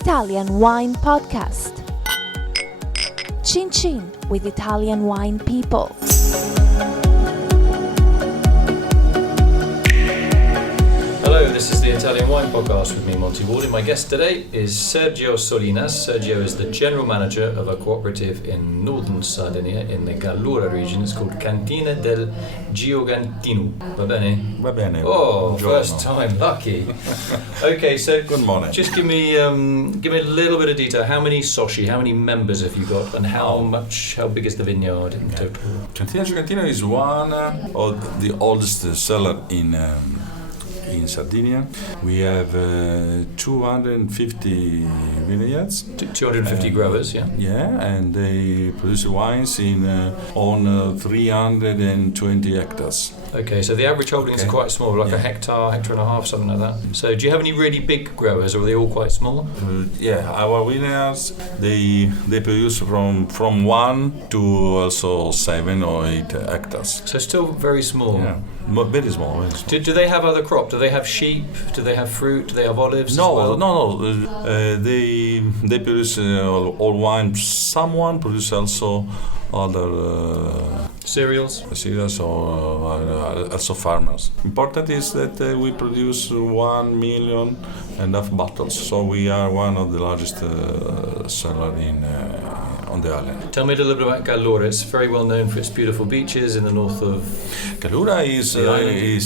Italian Wine Podcast. Chin Chin with Italian wine people. Hello, this is the Italian Wine Podcast with me, Monty Waldin. My guest today is Sergio Solinas. Sergio is the general manager of a cooperative in northern Sardinia in the Gallura region. It's called Cantina Giogantinu. Va bene? Va bene. Oh, Buongiorno. First time lucky. Okay, so Good morning. just give me a little bit of detail. How many soci, how many members have you got, and how big is the vineyard in total? Cantina Giogantinu is one of the oldest cellar in Sardinia. We have 250 vineyards. 250 growers, yeah. Yeah, and they produce wines on 320 hectares. Okay, so the average holdings are quite small, like a hectare and a half, something like that. So do you have any really big growers, or are they all quite small? Yeah, our vineyards, they produce from 1 to also 7 or 8 hectares. So still very small. Yeah, very small. Very small. Do they have other crop? Do they have sheep? Do they have fruit? Do they have olives? No, as well? no. They produce all wine. Someone produce also other Cereals? or also farmers. Important is that we produce 1 million and a half bottles. So we are one of the largest seller on the island. Tell me a little bit about Gallura. It's very well known for its beautiful beaches in the north of... Gallura is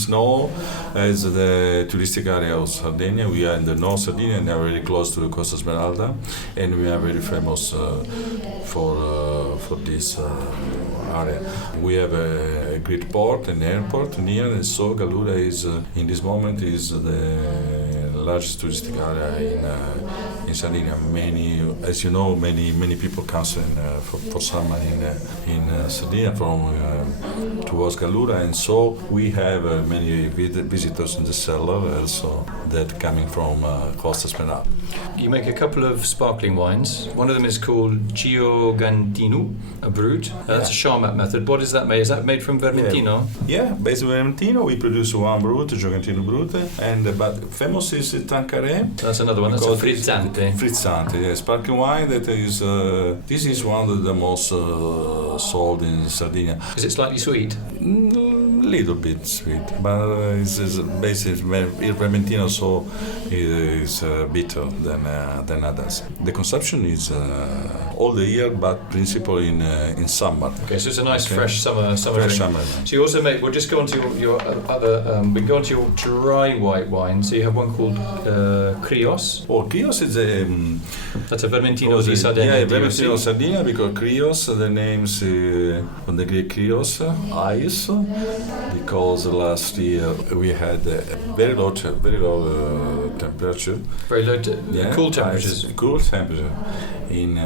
known as the touristic area of Sardinia. We are in the North Sardinia and are very close to the Costa Smeralda, and we are very famous for this area. We have a great port and airport near, and so Gallura is in this moment is the largest touristic area in Sardinia. As you know, many people come for summer in Sardinia from towards Gallura, and so we have many visitors in the cellar also that coming from Costa Smeralda. You make a couple of sparkling wines. One of them is called Giogantinu, a brut. That's a Charmat method. What is that made? Is that made from Vermentino? Yeah, based on Vermentino, we produce one brut, Giogantinu brut, and but famous is Tanqueray. That's another one. That's a frizzante. Frizzante, yes, sparkling wine. That is, this is one of the most sold in Sardinia. Is it slightly sweet? Little bit sweet, but it's basically Vermentino, so it is bitter than others. The consumption is all the year, but principally in summer. Okay, so it's a nice fresh summer Fresh drink. summer. So you also make. We'll just go on to your other. We can go on to your dry white wine. So you have one called Crios. Oh, Crios is a That's a Vermentino di Sardinia. Yeah, Vermentino Sardinia, because Crios, the name's from the Greek Krios, ice, because last year we had very low temperature. Very low, cool temperatures. Cool temperature in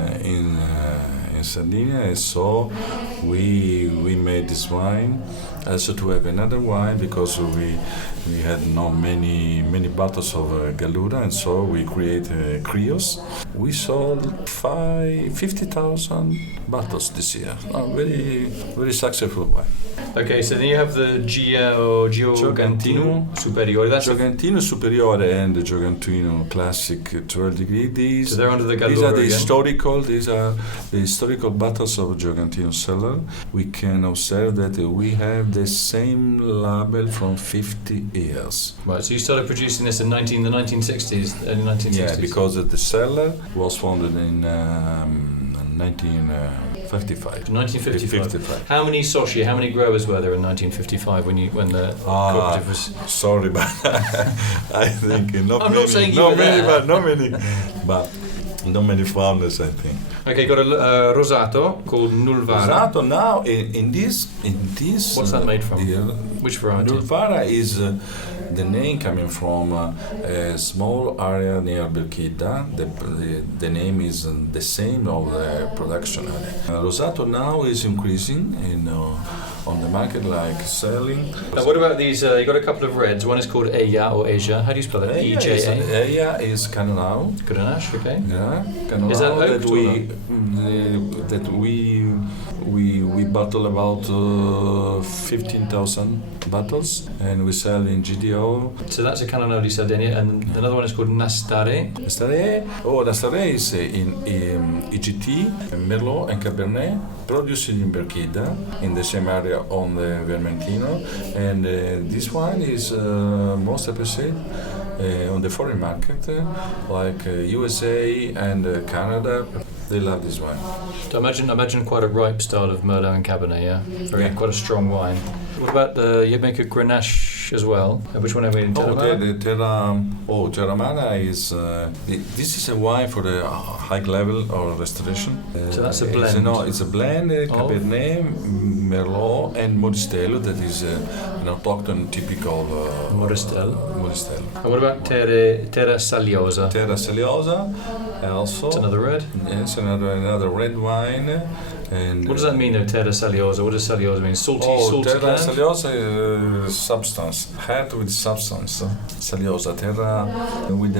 Sardinia, and so we made this wine also to have another wine, because we had not many bottles of Gallura, and so we created Crios. We sold 50,000 bottles this year. Very, very successful wine. Okay, so then you have the Giogantino Superiore. That's Giogantino Superiore and the Giogantino Classic 12 degree. So they're under the Gallura These are the again? historical bottles of Giogantino cellar. We can observe that we have the same label from 50 years. Right, so you started producing this in the 1960s, early 1960s. Yeah, because the cellar was founded in 1955. 1955. How many soci, how many growers were there in 1955 when the cooperative was... Sorry, but I think not I'm many. not saying you were there. But not many founders, I think. Okay, got a rosato called Nulvara. Rosato now in this. What's that made from? Which variety? Nulvara is the name coming from a small area near Belchida. The name is the same of the production area. Rosato now is increasing on the market, like selling. Now, what about these? You got a couple of reds. One is called Eja or Asia. How do you spell that? E-J-A? Eja is Cannonau. Grenache, okay. Yeah, Cannonau. Is that oak that we bottle about 15,000 bottles, and we sell in GDO. So that's a Cannonau di Sardinia, and another one is called Nastare. Nastare is in EGT, Merlot and Cabernet, produced in Berchida, in the same area on the Vermentino, and this wine is most appreciated on the foreign market, like USA and Canada. They love this wine. So imagine quite a ripe style of Merlot and Cabernet, yeah? Quite a strong wine. What about you make a Grenache as well? Which one have we in Terramana is... this is a wine for the high level or restoration. So that's a blend? It's a blend, Cabernet, Merlot and Moristello, that is an autochthon typical... Moristel. And what about Terra Saliosa? Terra Saliosa, also. It's another red? Yes, another red wine. And what does that mean, though, Terra Saliosa? What does Saliosa mean? Salty Terra land? Saliosa is substance, heart with substance. Saliosa, terra with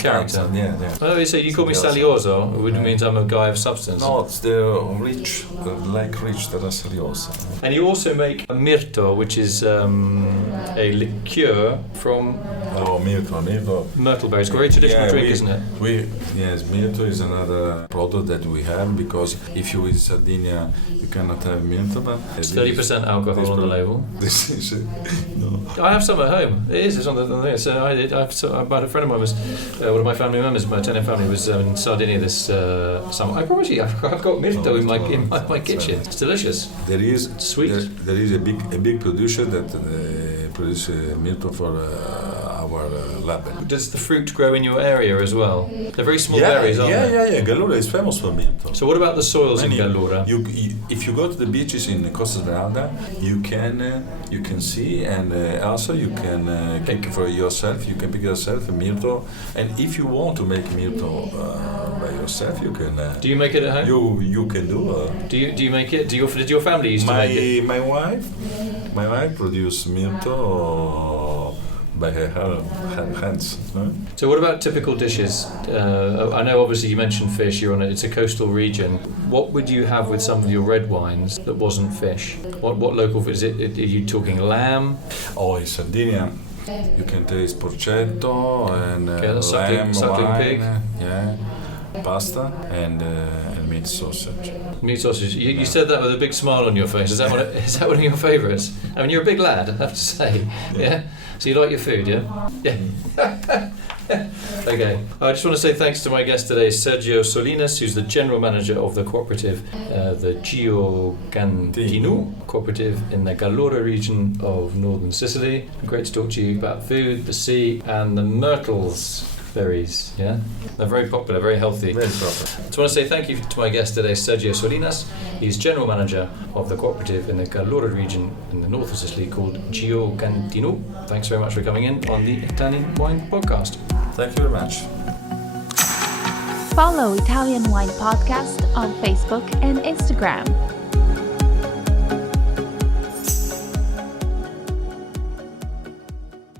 character. Yeah. Oh, you say you call me Salioso, which means I'm a guy of substance. No, it's the rich, Terra Saliosa. And you also make a mirto, which is a liqueur from myrtle berries. Very traditional drink, isn't it? Yes, mirto is another product that we have, because if you visit Sardinia, you cannot have mirto. But it's 30% alcohol on the label. This is no. I have some at home. It is. It's on the thing. So about a friend of mine was one of my family members, my Italian family, was in Sardinia this summer. I promise you, I've got mirto in my kitchen. It's delicious. There is sweet. There is a big producer that produces mirto for our lab. Does the fruit grow in your area as well? They're very small berries, aren't they? Yeah. Gallura is famous for mirto. So what about the soils in Gallura? If you go to the beaches in Costa Smeralda, you can see, and also you can pick for yourself. You can pick yourself a mirto, and if you want to make mirto by yourself, you can. Do you make it at home? You can do. Do you make it? Did your family used to make it? My wife produced mirto by her hands. No? So what about typical dishes? I know obviously you mentioned fish, it's a coastal region. What would you have with some of your red wines that wasn't fish? What local fish? Are you talking lamb? Oh, in Sardinia you can taste porcetto and suckling wine, pig. Yeah, pasta and meat sausage. Meat sausage. You said that with a big smile on your face. Is that one of your favourites? I mean, you're a big lad, I have to say. Yeah? So you like your food, yeah? Yeah. Okay. I just want to say thanks to my guest today, Sergio Solinas, who's the general manager of the cooperative, the Giogantinu cooperative in the Gallura region of northern Sicily. Great to talk to you about food, the sea, and the myrtles. Berries, yeah? They're very popular, very healthy. Very proper. I just want to say thank you to my guest today, Sergio Solinas. He's general manager of the cooperative in the Gallura region in the north of Sicily called Giogantinu. Thanks very much for coming in on the Italian Wine Podcast. Thank you very much. Follow Italian Wine Podcast on Facebook and Instagram.